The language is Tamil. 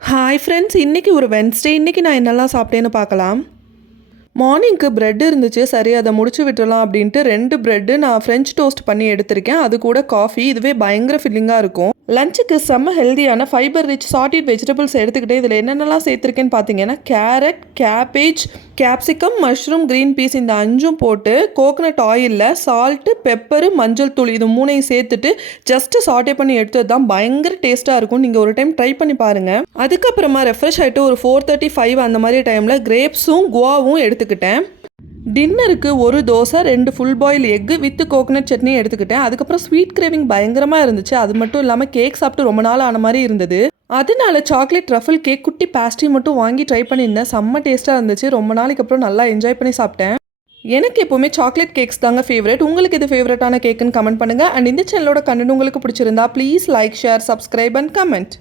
ஹாய் ஃப்ரெண்ட்ஸ், இன்றைக்கி ஒரு வென்ஸ்டே. இன்றைக்கி நான் என்னெல்லாம் சாப்பிட்டேன்னு பார்க்கலாம். மார்னிங்க்கு பிரெட் இருந்துச்சு, சரி அதை முடிச்சு விட்டுறலாம் அப்படின்ட்டு 2 பிரெட்டு நான் ஃப்ரெஞ்ச் டோஸ்ட் பண்ணி எடுத்திருக்கேன். அது கூட காஃபி. இதுவே பயங்கர ஃபில்லிங்காக இருக்கும். லஞ்சுக்கு செம்ம ஹெல்தியான ஃபைபர் ரிச் சாட்டட் வெஜிடபிள்ஸ் எடுத்துக்கிட்டே இதில் என்னென்னலாம் சேர்த்துருக்கேன்னு பார்த்தீங்கன்னா carrot, cabbage, capsicum, mushroom, green peas இந்த 5ம் போட்டு கோகனட் ஆயிலில் சால்ட்டு, பெப்பரு, மஞ்சள் தூள் இது 3ஐயும் சேர்த்துட்டு ஜஸ்ட்டு சாட்டே பண்ணி எடுத்தது தான் பயங்கர டேஸ்ட்டாக இருக்கும். நீங்கள் ஒரு டைம் ட்ரை பண்ணி பாருங்கள். அதுக்கப்புறமா ரெஃப்ரெஷ் ஆகிட்டு ஒரு 4:35 அந்த மாதிரி டைமில் கிரேப்ஸும் குவாவும் எடுத்துக்கிட்டேன். டின்னருக்கு ஒரு dosa, 2 full boil egg with coconut chutney எடுத்துக்கிட்டேன். அதுக்கப்புறம் ஸ்வீட் கிரேவிங் பயங்கரமாக இருந்துச்சு. அது மட்டும் இல்லாமல் கேக் சாப்பிட்டு ரொம்ப நாள் ஆன மாதிரி இருந்தது. அதனால சாக்லேட் ட்ரஃபிள் கேக் குட்டி பேஸ்ட்ரி மட்டும் வாங்கி ட்ரை பண்ணியிருந்தேன். செம்ம டேஸ்ட்டாக இருந்துச்சு. ரொம்ப நாளைக்கு அப்புறம் நல்லா என்ஜாய் பண்ணி சாப்பிட்டேன். எனக்கு எப்போவுமே சாக்லேட் கேக்ஸ் தாங்க ஃபேவரட். உங்களுக்கு இது ஃபேவரட்டான கேக்குன்னு கமெண்ட் பண்ணுங்கள். அண்ட் இந்த சேனலோட கண்டென்ட் உங்களுக்கு பிடிச்சிருந்தா please like, share, subscribe and comment.